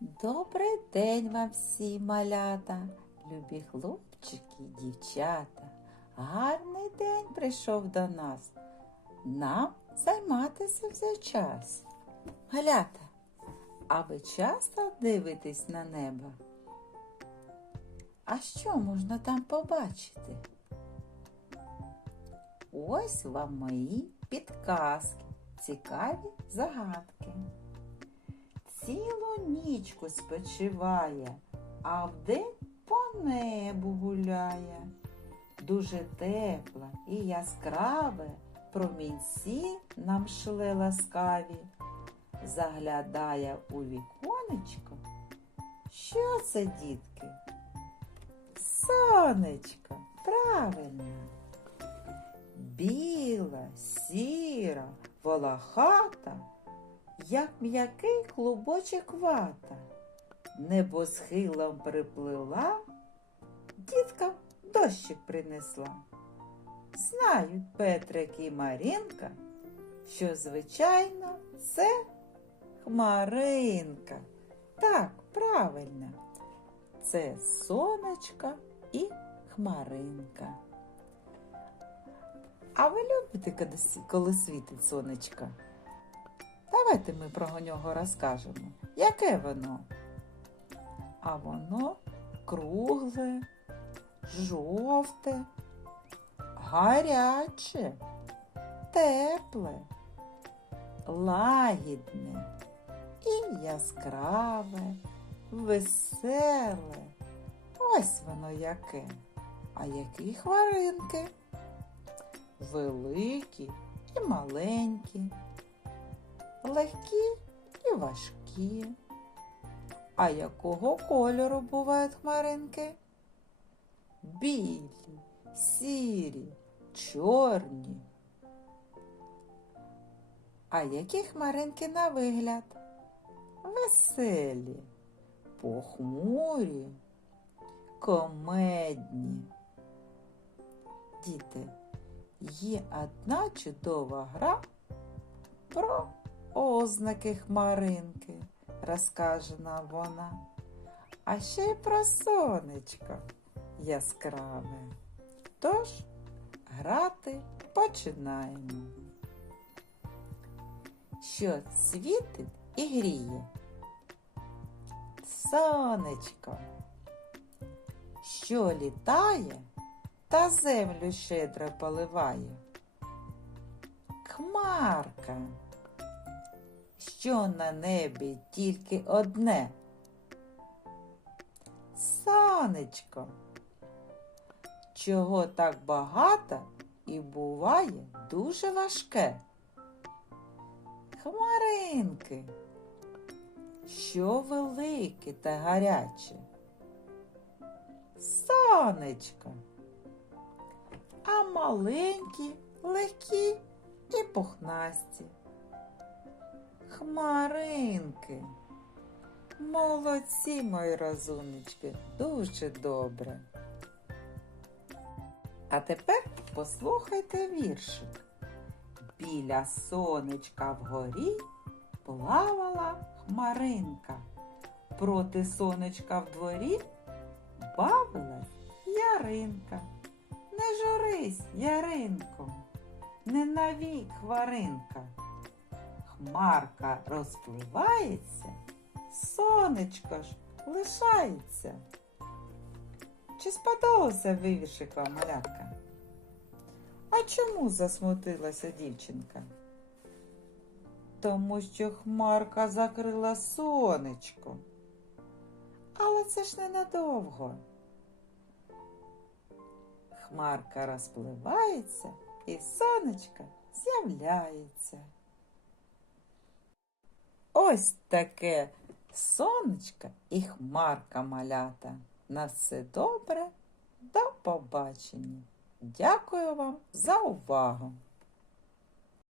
Добрий день вам всі, малята, любі хлопчики і дівчата. Гарний день прийшов до нас. Нам займатися вже час. Малята, а ви часто дивитесь на небо? А що можна там побачити? Ось вам мої підказки, цікаві загадки. Цілу нічку спочиває, а вдень по небу гуляє. Дуже тепле і яскраве, промінці нам шле ласкаві. Заглядає у віконечко. Що це, дітки? Сонечко, правильно. Біла, сіра, волохата як м'який клубочок вата, небосхилом приплила, діткам дощик принесла. Знають Петрик і Марінка, що, звичайно, це хмаринка. Так, правильно, це сонечко і хмаринка. А ви любите, коли світить сонечко? Давайте ми про нього розкажемо. Яке воно? А воно кругле, жовте, гаряче, тепле, лагідне і яскраве, веселе. Ось воно яке. А які хмаринки? Великі і маленькі легкі і важкі. А якого кольору бувають хмаринки? Білі, сірі, чорні. А які хмаринки на вигляд? Веселі, похмурі, комедні. Діти, є одна чудова гра про ознаки хмаринки, розкаже нам вона. А ще й про сонечко яскраве. Тож грати починаємо. Що світить і гріє? Сонечко, що літає та землю щедро поливає. Хмарка що на небі тільки одне. Сонечко, чого так багато і буває дуже важке. Хмаринки, що велике та гаряче. Сонечко, а маленькі, легкі і пухнасті. Хмаринки. Молодці, мої розумнички, дуже добре. А тепер послухайте віршик. Біля сонечка вгорі плавала хмаринка. Проти сонечка в дворі бавилась яринка. Не журись, яринко, не навік хмаринка. Хмарка розпливається, сонечко ж лишається. Чи сподобався вивішик вам малятка? А чому засмутилася дівчинка? Тому що хмарка закрила сонечко. Але це ж ненадовго. Хмарка розпливається і сонечко з'являється. Ось таке сонечко і хмарка малята. На все добре, до побачення. Дякую вам за увагу!